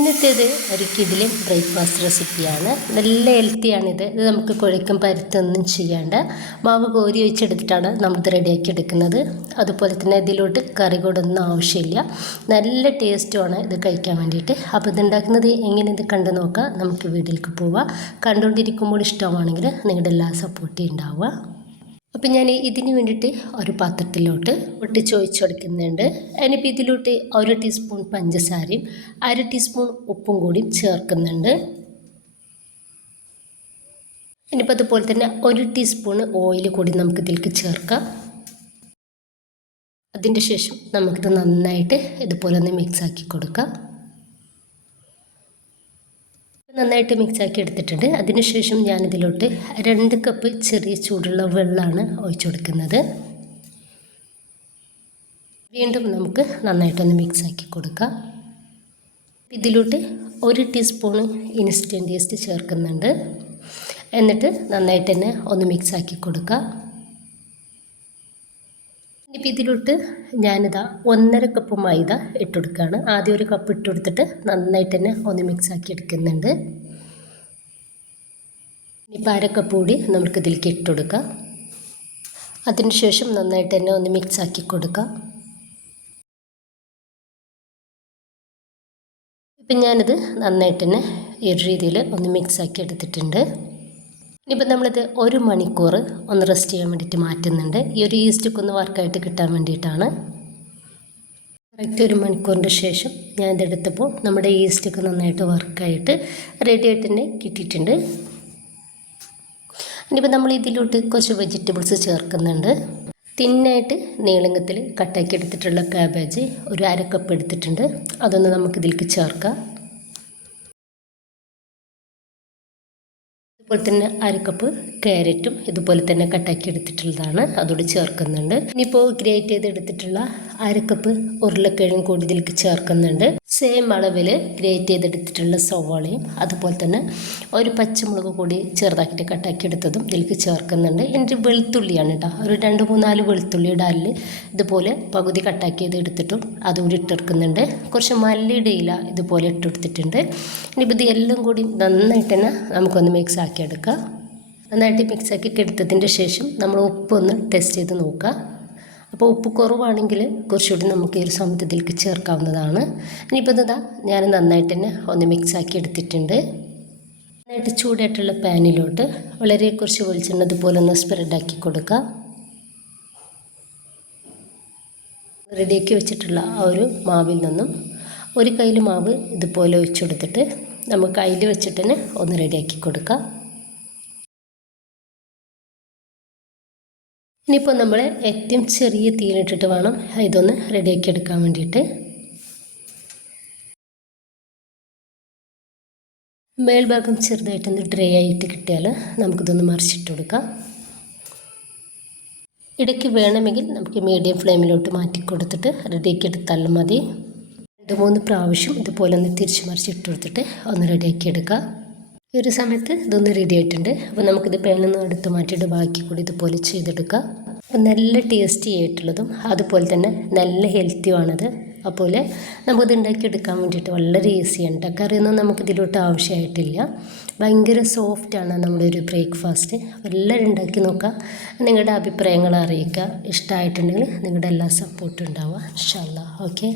ഇന്നത്തേത് ഒരു കിടിലൻ ബ്രേക്ക്ഫാസ്റ്റ് റെസിപ്പിയാണ്. നല്ല ഹെൽത്തിയാണിത്. ഇത് നമുക്ക് കുഴക്കും പരുത്തൊന്നും ചെയ്യേണ്ട, മാവ് കോരി ഒഴിച്ചെടുത്തിട്ടാണ് നമ്മളിത് റെഡിയാക്കി എടുക്കുന്നത്. അതുപോലെ തന്നെ ഇതിലോട്ട് കറി കൂടൊന്നും ആവശ്യമില്ല. നല്ല ടേസ്റ്റുമാണ് ഇത് കഴിക്കാൻ വേണ്ടിയിട്ട്. അപ്പോൾ ഇതുണ്ടാക്കുന്നത് എങ്ങനെ ഇത് കണ്ടു നോക്കാം. നമുക്ക് വീട്ടിലേക്ക് പോവാം. കണ്ടുകൊണ്ടിരിക്കുമ്പോൾ ഇഷ്ടമാണെങ്കിൽ നിങ്ങളുടെ എല്ലാ സപ്പോർട്ടും ഉണ്ടാവുക. അപ്പം ഞാൻ ഇതിന് വേണ്ടിയിട്ട് ഒരു പാത്രത്തിലോട്ട് പൊട്ടിച്ച് ഒഴിച്ച് കൊടുക്കുന്നുണ്ട്. അതിനിപ്പോൾ ഇതിലോട്ട് 1 ടീസ്പൂൺ പഞ്ചസാരയും 1/2 ടീസ്പൂൺ ഉപ്പും കൂടി ചേർക്കുന്നുണ്ട്. ഇനിയിപ്പോൾ അതുപോലെ തന്നെ 1 ടീസ്പൂൺ ഓയിൽ കൂടി നമുക്ക് ഇതിലേക്ക് ചേർക്കാം. അതിൻ്റെ ശേഷം നമുക്കിത് നന്നായിട്ട് ഇതുപോലെ ഒന്ന് മിക്സാക്കി കൊടുക്കാം. നന്നായിട്ട് മിക്സാക്കി എടുത്തിട്ടുണ്ട്. അതിനുശേഷം ഞാനിതിലോട്ട് 2 കപ്പ് ചെറിയ ചൂടുള്ള വെള്ളമാണ് ഒഴിച്ചു കൊടുക്കുന്നത്. വീണ്ടും നമുക്ക് നന്നായിട്ടൊന്ന് മിക്സാക്കി കൊടുക്കാം. ഇതിലോട്ട് 1 ടീസ്പൂൺ ഇൻസ്റ്റൻറ്റ് ഈസ്റ്റ് ചേർക്കുന്നുണ്ട്. എന്നിട്ട് നന്നായിട്ട് തന്നെ ഒന്ന് മിക്സാക്കി കൊടുക്കാം. ഇനിയിപ്പോൾ ഇതിലോട്ട് ഞാനിതാ 1.5 കപ്പ് മൈദ ഇട്ട് കൊടുക്കുകയാണ്. ആദ്യം 1 കപ്പ് ഇട്ട് കൊടുത്തിട്ട് നന്നായിട്ട് തന്നെ ഒന്ന് മിക്സാക്കി എടുക്കുന്നുണ്ട്. ഇനിയിപ്പോൾ 1/2 കപ്പ് കൂടി നമുക്ക് ഇതിലേക്ക് ഇട്ട് കൊടുക്കാം. അതിനുശേഷം നന്നായിട്ട് തന്നെ ഒന്ന് മിക്സാക്കി കൊടുക്കാം. ഇപ്പം ഞാനിത് നന്നായിട്ട് തന്നെ ഈ ഒരു രീതിയിൽ ഒന്ന് മിക്സാക്കി എടുത്തിട്ടുണ്ട്. ഇനിയിപ്പോൾ നമ്മളിത് 1 മണിക്കൂർ ഒന്ന് റെസ്റ്റ് ചെയ്യാൻ വേണ്ടിയിട്ട് മാറ്റുന്നുണ്ട്. ഈ ഒരു ഈസ്റ്റൊക്കെ ഒന്ന് വർക്കായിട്ട് കിട്ടാൻ വേണ്ടിയിട്ടാണ്. കറക്റ്റ് 1 മണിക്കൂറിൻ്റെ ശേഷം ഞാൻ ഇതെടുത്തപ്പോൾ നമ്മുടെ ഈസ്റ്റൊക്കെ നന്നായിട്ട് വർക്കായിട്ട് റെഡി ആയിട്ട് തന്നെ കിട്ടിയിട്ടുണ്ട്. ഇനിയിപ്പോൾ നമ്മൾ ഇതിലോട്ട് കുറച്ച് വെജിറ്റബിൾസ് ചേർക്കുന്നുണ്ട്. തിന്നായിട്ട് നീളങ്ങത്തിൽ കട്ടാക്കി എടുത്തിട്ടുള്ള കാബേജ് 1/2 കപ്പ് എടുത്തിട്ടുണ്ട്. അതൊന്ന് നമുക്കിതിലേക്ക് ചേർക്കാം. അതുപോലെ തന്നെ 1/2 കപ്പ് ക്യാരറ്റും ഇതുപോലെ തന്നെ കട്ടാക്കി എടുത്തിട്ടുള്ളതാണ്, അതോട് ചേർക്കുന്നുണ്ട്. ഇനിയിപ്പോൾ ഗ്രേറ്റ് ചെയ്തെടുത്തിട്ടുള്ള 1/2 കപ്പ് ഉരുളക്കിഴങ്ങ് കൂടി ഇതിലേക്ക് ചേർക്കുന്നുണ്ട്. സെയിം അളവിൽ ഗ്രേറ്റ് ചെയ്തെടുത്തിട്ടുള്ള സവാളയും അതുപോലെ തന്നെ 1 പച്ചമുളക് കൂടി ചെറുതാക്കിയിട്ട് കട്ടാക്കി എടുത്തതും ഇതിലേക്ക് ചേർക്കുന്നുണ്ട്. എൻ്റെ വെളുത്തുള്ളിയാണ് കേട്ടോ, ഒരു 2-3-4 വെളുത്തുള്ളി ഇടാലിൽ ഇതുപോലെ പകുതി കട്ടാക്കി ചെയ്ത് എടുത്തിട്ടും അതുകൂടി ഇട്ടെടുക്കുന്നുണ്ട്. കുറച്ച് മല്ലിയുടെ ഇല ഇതുപോലെ ഇട്ടെടുത്തിട്ടുണ്ട്. ഇനിയിപ്പോൾ ഇത് എല്ലാം കൂടി നന്നായിട്ട് തന്നെ നമുക്കൊന്ന് മിക്സ് ആക്കി എടുക്കാം. നന്നായിട്ട് മിക്സാക്കി എടുത്തതിൻ്റെ ശേഷം നമ്മൾ ഉപ്പൊന്ന് ടെസ്റ്റ് ചെയ്ത് നോക്കുക. അപ്പോൾ ഉപ്പ് കുറവാണെങ്കിൽ കുറച്ചുകൂടി നമുക്ക് ഈ ഒരു സമയത്ത് ഇതിലേക്ക് ചേർക്കാവുന്നതാണ്. ഇനിയിപ്പോൾ ഇതാ ഞാൻ നന്നായിട്ട് തന്നെ ഒന്ന് മിക്സാക്കി എടുത്തിട്ടുണ്ട്. നന്നായിട്ട് ചൂടായിട്ടുള്ള പാനിലോട്ട് വളരെ കുറച്ച് വെളിച്ചെണ്ണ ഇതുപോലെ ഒന്ന് സ്പ്രെഡാക്കി കൊടുക്കുക. റെഡിയാക്കി വെച്ചിട്ടുള്ള ആ ഒരു മാവിൽ നിന്നും ഒരു കയ്യിൽ മാവ് ഇതുപോലെ ഒഴിച്ചെടുത്തിട്ട് നമുക്ക് കയ്യിൽ വെച്ചിട്ട് തന്നെ ഒന്ന് റെഡിയാക്കി കൊടുക്കാം. ഇനിയിപ്പോൾ നമ്മൾ ഏറ്റവും ചെറിയ തീയിലിട്ടിട്ട് വേണം ഇതൊന്ന് റെഡിയാക്കി എടുക്കാൻ വേണ്ടിയിട്ട്. മേൽഭാഗം ചെറുതായിട്ടൊന്ന് ഡ്രൈ ആയിട്ട് കിട്ടിയാൽ നമുക്കിതൊന്ന് മറിച്ചിട്ട് കൊടുക്കാം. ഇടയ്ക്ക് വേണമെങ്കിൽ നമുക്ക് മീഡിയം ഫ്ലെയിമിലോട്ട് മാറ്റി കൊടുത്തിട്ട് റെഡിയാക്കി എടുത്താലും മതി. 2-3 പ്രാവശ്യം ഇതുപോലെ ഒന്ന് തിരിച്ച് മറിച്ചിട്ട് കൊടുത്തിട്ട് ഒന്ന് റെഡിയാക്കി എടുക്കാം. ഈ ഒരു സമയത്ത് ഇതൊന്ന് റെഡി ആയിട്ടുണ്ട്. അപ്പോൾ നമുക്കിത് പാനിൽ നിന്ന് എടുത്ത് മാറ്റിയിട്ട് ബാക്കി കൂടി ഇതുപോലെ ചെയ്തെടുക്കാം. അപ്പോൾ നല്ല ടേസ്റ്റി ആയിട്ടുള്ളതും അതുപോലെ തന്നെ നല്ല ഹെൽത്തിയുമാണത്. അതുപോലെ നമുക്കിത് ഉണ്ടാക്കിയെടുക്കാൻ വേണ്ടിയിട്ട് വളരെ ഈസിയാണ് കേട്ടോ. കറിയൊന്നും നമുക്കിതിലോട്ട് ആവശ്യമായിട്ടില്ല. ഭയങ്കര സോഫ്റ്റാണ് നമ്മുടെ ഒരു ബ്രേക്ക്ഫാസ്റ്റ്. എല്ലാവരും ഉണ്ടാക്കി നോക്കുക. നിങ്ങളുടെ അഭിപ്രായങ്ങൾ അറിയിക്കുക. ഇഷ്ടമായിട്ടുണ്ടെങ്കിൽ നിങ്ങളുടെ എല്ലാ സപ്പോർട്ടും ഉണ്ടാവുക. ഇൻഷാ അല്ലാഹ്. ഓക്കെ.